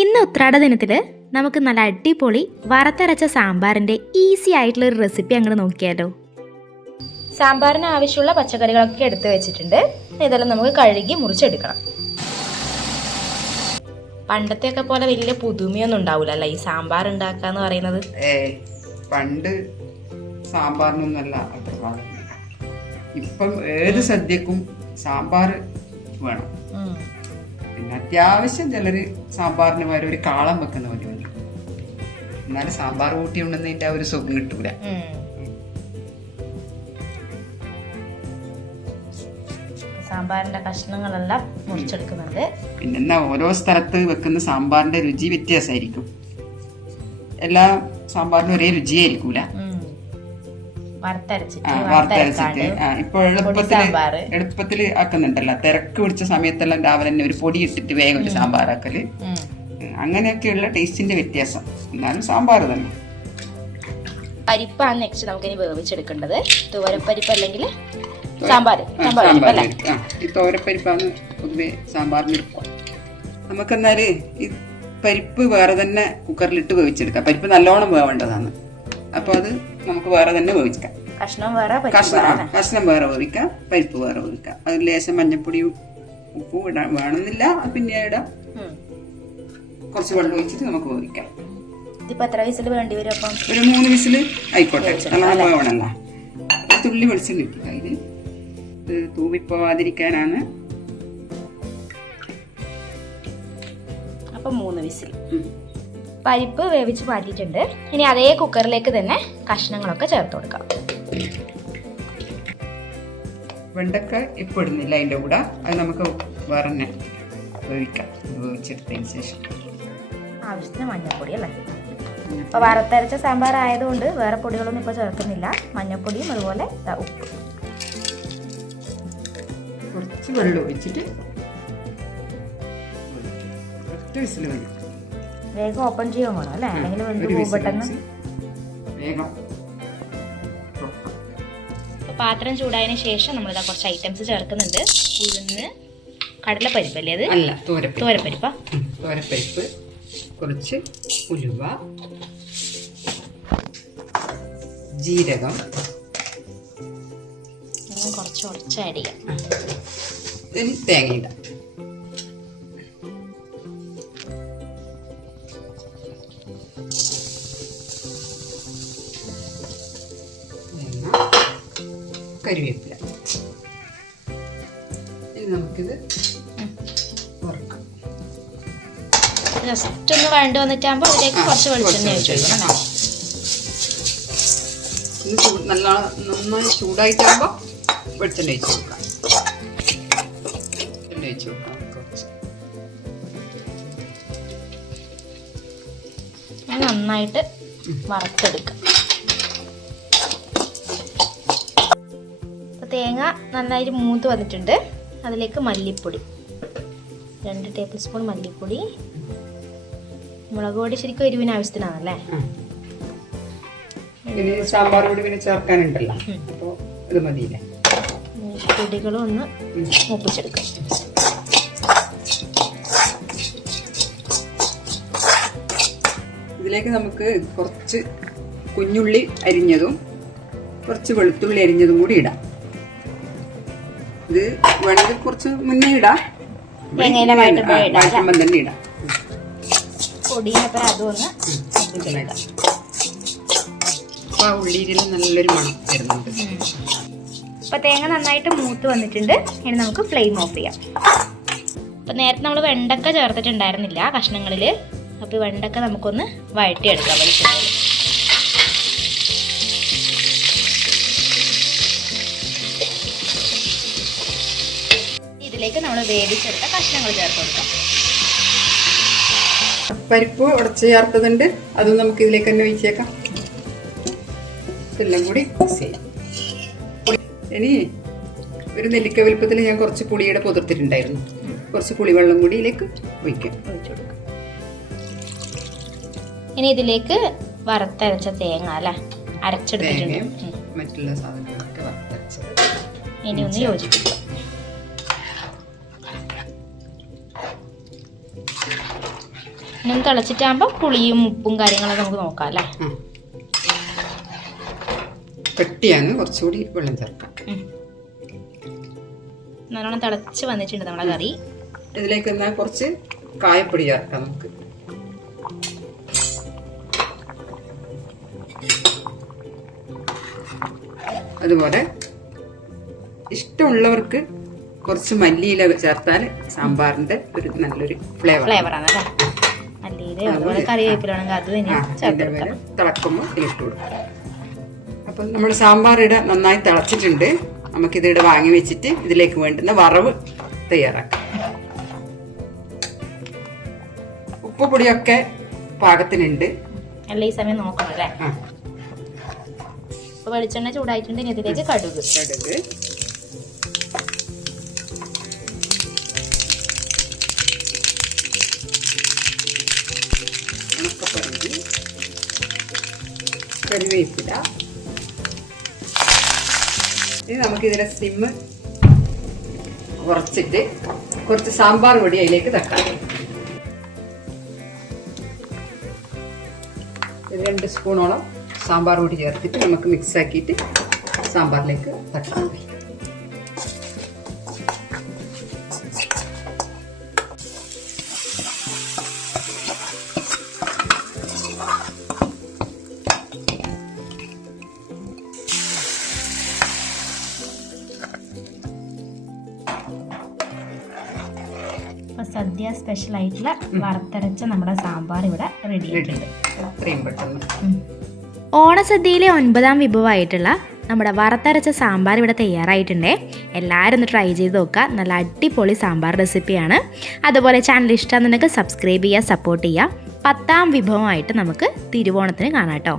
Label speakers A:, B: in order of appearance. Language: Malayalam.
A: ഇന്ന് ഉത്രാട ദിനത്തിൽ നമുക്ക് നല്ല അടിപൊളി വറുത്തരച്ച സാമ്പാറിന്റെ ഈസി ആയിട്ടുള്ള ഒരു റെസിപ്പി അങ്ങോട്ട് നോക്കിയാലോ.
B: സാമ്പാറിന് ആവശ്യമുള്ള പച്ചക്കറികളൊക്കെ എടുത്തു വെച്ചിട്ടുണ്ട്. ഇതെല്ലാം നമുക്ക് കഴുകി മുറിച്ചെടുക്കണം. പണ്ടത്തെയൊക്കെ പോലെ വലിയ പുതുമയൊന്നും ഉണ്ടാവില്ല ഈ സാമ്പാർ ഉണ്ടാക്കാന്ന് പറയുന്നത്.
C: പണ്ട് സാമ്പാറിനൊന്നല്ല അത്ര ഇപ്പം ഏത് സദ്യക്കും സാമ്പാർ വേണം. പിന്നെ അത്യാവശ്യം ചിലർ സാമ്പാറിന് പകരം ഒരു കാളം വെക്കുന്ന പോലെ എന്നാലും സാമ്പാർ കൂട്ടി ഉണ്ടെന്നതിന്റെ ആ ഒരു സുഖം കിട്ടൂല.
B: സാമ്പാറിന്റെ കഷ്ണങ്ങളെല്ലാം മുറിച്ചെടുക്കുന്നുണ്ട്.
C: പിന്നെ എന്നാ ഓരോ സ്ഥലത്ത് വെക്കുന്ന സാമ്പാറിന്റെ രുചി വ്യത്യാസമായിരിക്കും. എല്ലാ സാമ്പാറിനും ഒരേ രുചിയായിരിക്കൂല.
B: വറുത്തരച്ചിട്ട്
C: എളുപ്പത്തിൽ ആക്കുന്നുണ്ടല്ലോ. തിരക്ക് പിടിച്ച സമയത്തെല്ലാം രാവിലെ തന്നെ ഒരു പൊടി ഇട്ടിട്ട് വേഗം ഒരു സാമ്പാറാക്കൽ. അങ്ങനെയൊക്കെയുള്ള ടേസ്റ്റിന്റെ വ്യത്യാസം. എന്നാലും സാമ്പാർ തന്നെ.
B: പരിപ്പാണ് നെക്സ്റ്റ് നമുക്ക് വേവിച്ചെടുക്കേണ്ടത്. തോരപ്പരിപ്പ് അല്ലെങ്കിൽ സാമ്പാർ
C: ഈ തോരപ്പരിപ്പാണ് പൊതുവെ സാമ്പാറിന് എടുക്കുക നമുക്കെന്നാൽ ഈ പരിപ്പ് വേറെ തന്നെ കുക്കറിലിട്ട് വേവിച്ചെടുക്കാം. പരിപ്പ് നല്ലോണം വേവേണ്ടതാണ്. അപ്പൊ അത് നമുക്ക് വേറെ തന്നെ വേവിക്കാം.
B: കഷ്ണം വേറെ പരിപ്പ്
C: കഷ്ണം കഷ്ണം വേറെ വേവിക്കാം പരിപ്പ് വേറെ വേവിക്കാം. അതിൽ ലേശം മഞ്ഞപ്പൊടിയും ഉപ്പും ഇടാൻ വേണമെന്നില്ല. പിന്നെ ഇടാം. കുറച്ച് വെള്ളം ഒഴിച്ചിട്ട് നമുക്ക് വേവിക്കാം.
B: ഇതിപ്പോ എത്ര വയസ്സിൽ വേണ്ടി വരും അപ്പം?
C: ഒരു മൂന്ന് വിസിൽ ആയിക്കോട്ടെ. നല്ലോണം ഒരു തുള്ളി വെളിച്ചെണ്ണ ഇത് ഇത് തൂവിപ്പോവാതിരിക്കാനാണ്.
B: അപ്പം മൂന്ന് വിസിൽ. പരിപ്പ് വേവിച്ച് മാറ്റിയിട്ടുണ്ട് ഇനി അതേ കുക്കറിലേക്ക് തന്നെ കഷ്ണങ്ങളൊക്കെ ചേർത്ത് കൊടുക്കാം.
C: വെണ്ടക്ക ഇപ്പൊ ഇടുന്നില്ല അതിന്റെ കൂടെ. അത് നമുക്ക് വേറെ വേവിക്കാം. വേവിച്ചെടുത്തതിന് ശേഷം.
B: ആവശ്യത്തിന് മഞ്ഞൾപ്പൊടി അല്ലേ? അപ്പോൾ വറുത്തരച്ച സാമ്പാർ ആയതുകൊണ്ട് വേറെ പൊടികളൊന്നും ഇപ്പൊ ചേർക്കുന്നില്ല. മഞ്ഞൾപ്പൊടിയും അതുപോലെ ഉപ്പ്.
C: കുറച്ച് വെള്ളം ഒഴിച്ചിട്ട് ഒറ്റ വിസിൽ മതി
B: വേഗം ഓപ്പൺ ചെയ്യാൻ വേണം അല്ലേ? അല്ലെങ്കിൽ വെന്ത് പോകും പെട്ടെന്ന്. പാത്രം ചൂടായതിനു ശേഷം നമ്മളിതാ കുറച്ച് ഐറ്റംസ് ചേർക്കുന്നുണ്ട്. ഉഴുന്ന് കടലപ്പരിപ്പ് അല്ലേ അത്?
C: അല്ല തോരപ്പരിപ്പ്.
B: തോരപ്പരിപ്പാ?
C: കുറച്ച് ഉലുവ ജീരകം.
B: കുറച്ച് കുറച്ച് ആഡ് ചെയ്യാം
C: തേങ്ങ തേങ്ങയിടാം കരിവേപ്പില. ഇനി നമുക്കിത് വറുക്കാം.
B: ജസ്റ്റ് ഒന്ന് വഴണ്ട് വന്നിട്ടാകുമ്പോൾ അതിലേക്ക് കുറച്ച് വെളിച്ചെണ്ണ ഒഴിച്ച് കൊടുക്കണം അല്ലേ?
C: ഇത് ചൂട് നല്ല നന്നായി ചൂടായിട്ടാകുമ്പോൾ വെളിച്ചെണ്ണ ഒഴിച്ച് കൊടുക്കാം. വെളിച്ചെണ്ണ ഒഴിച്ച് കൊടുക്കാം കുറച്ച്.
B: നന്നായിട്ട് വറുത്തെടുക്കാം. തേങ്ങ നന്നായിട്ട് മൂത്ത് വന്നിട്ടുണ്ട്. അതിലേക്ക് മല്ലിപ്പൊടി. രണ്ട് ടേബിൾ സ്പൂൺ മല്ലിപ്പൊടി. മുളക് പൊടി ശരിക്കും എരിവിന് ആവശ്യത്തിനാണല്ലേ
C: ഇനി സാമ്പാർ കൂടി പിന്നെ ചേർക്കാനുണ്ടല്ലോ. അപ്പോൾ ഇത് മതിയില്ലേ?
B: പൊടികളും ഒന്ന് മൂപ്പിച്ചെടുക്കാം.
C: ഇതിലേക്ക് നമുക്ക് കുറച്ച് കുഞ്ഞുള്ളി അരിഞ്ഞതും കുറച്ച് വെളുത്തുള്ളി അരിഞ്ഞതും കൂടി ഇടാം. ഇത് വേണമെങ്കിൽ കുറച്ച് മുന്നേ ഇടാം.
B: തേങ്ങയില വഴറ്റുമ്പോൾ
C: തന്നെ ഇടാം.
B: പൊടിയിനൊപ്പം അതും ഒന്ന് മൂപ്പിച്ചെടുക്കാം
C: അപ്പോൾ ആ ഉള്ളിയിൽ നല്ലൊരു മണം വരുന്നുണ്ട്.
B: അപ്പോൾ തേങ്ങ നന്നായിട്ട് മൂത്ത് വന്നിട്ടുണ്ട്. ഇനി നമുക്ക് ഫ്ലെയിം ഓഫ് ചെയ്യാം. അപ്പൊ നേരത്തെ നമ്മൾ വെണ്ടക്ക ചേർത്തിട്ടുണ്ടായിരുന്നില്ല കഷ്ണങ്ങളിൽ അപ്പോൾ വെണ്ടക്ക നമുക്കൊന്ന് വഴറ്റിയെടുക്കാം വെളിച്ചെണ്ണയിൽ ഇതിലേക്ക് നമ്മൾ വേവിച്ചെടുത്ത കഷ്ണങ്ങൾ ചേർത്ത് കൊടുക്കാം.
C: പരിപ്പ് ഉടച്ച് ചേർത്തതുണ്ട്. അതും നമുക്ക് ഇതിലേക്ക് തന്നെ ഒഴിച്ചേക്കാം. എല്ലാം കൂടി ഇനി ഒരു നെല്ലിക്ക വലുപ്പത്തിൽ ഞാൻ കുറച്ച് പുളിയുടെ പുതിർത്തിട്ടുണ്ടായിരുന്നു. കുറച്ച് പുളിവെള്ളം കൂടി ഇതിലേക്ക് ഒഴിക്കാം.
B: ഒഴിച്ചു കൊടുക്കാം. ഇനി ഇതിലേക്ക് വറുത്തരച്ച തേങ്ങ അല്ലേ? അരച്ചെടുത്തിട്ടുണ്ട്.
C: മറ്റുള്ള സാധനങ്ങളൊക്കെ വറുത്തരച്ചത്.
B: ഇനി ഒന്ന് യോജിപ്പിക്കാം. ഇനി ഒന്ന് തിളച്ചിട്ടാകുമ്പോൾ പുളിയും ഉപ്പും കാര്യങ്ങളൊക്കെ നമുക്ക് നോക്കാം അല്ലേ?
C: പെട്ടിയാണ് കുറച്ചുകൂടി വെള്ളം ചേർക്കാം.
B: നല്ലോണം തിളച്ച് വന്നിട്ടുണ്ട് നമ്മുടെ കറി.
C: ഇതിലേക്ക് എന്നാൽ കുറച്ച് കായപ്പൊടി ചേർക്കാം നമുക്ക്. അതുപോലെ ഇഷ്ടമുള്ളവർക്ക് കുറച്ച് മല്ലിയില ചേർത്താൽ സാമ്പാറിന്റെ ഒരു നല്ലൊരു ഫ്ലേവർ
B: ഫ്ലേവറാണ് അല്ലേ മല്ലിയിൽ അതുപോലെ കറിവേപ്പിലാണെങ്കിൽ അത് തന്നെ ചേർത്ത് കൊടുക്കാം.
C: തിളക്കുമ്പോൾ ഇതിലിട്ട് കൊടുക്കും. അപ്പം നമ്മൾ സാമ്പാർ ഇട നന്നായി തിളച്ചിട്ടുണ്ട്. നമുക്കിത് ഇവിടെ വാങ്ങി വെച്ചിട്ട് ഇതിലേക്ക് വേണ്ടുന്ന വറവ് തയ്യാറാക്കാം. ഉപ്പ് പൊടിയൊക്കെ പാകത്തിനുണ്ട്.
B: അല്ല ഈ സമയം നോക്കണം അല്ലേ? വെളിച്ചെണ്ണ ചൂടായിട്ടുണ്ട് ഇതിലേക്ക് കടുക്.
C: കടുക്. കറിവേപ്പില ഇനി നമുക്കിതിലെ സ്ലിമ്മ് കുറച്ചിട്ട് കുറച്ച് സാമ്പാർ പൊടി അതിലേക്ക് തട്ടാം രണ്ട് സ്പൂണോളം സാമ്പാർ പൊടി ചേർത്തിട്ട് നമുക്ക് മിക്സ് ആക്കിയിട്ട് സാമ്പാറിലേക്ക് തട്ടാം.
B: സദ്യ സ്പെഷ്യൽ ആയിട്ടുള്ള വറുത്തരച്ച നമ്മുടെ സാമ്പാർ ഇവിടെ
C: റെഡി
B: ആയിട്ടുണ്ട്.
C: എത്രയും പെട്ടെന്ന്.
A: ഓണസദ്യയിലെ ഒൻപതാം വിഭവമായിട്ടുള്ള നമ്മുടെ വറുത്തരച്ച സാമ്പാർ ഇവിടെ തയ്യാറായിട്ടുണ്ട്. എല്ലാവരും ഒന്ന് ട്രൈ ചെയ്ത് നോക്കുക. നല്ല അടിപൊളി സാമ്പാർ റെസിപ്പിയാണ് അതുപോലെ ചാനൽ ഇഷ്ടമാണെന്നുണ്ടെങ്കിൽ സബ്സ്ക്രൈബ് ചെയ്യുക സപ്പോർട്ട് ചെയ്യുക. പത്താം വിഭവമായിട്ട് നമുക്ക് തിരുവോണത്തിന് കാണാം കേട്ടോ.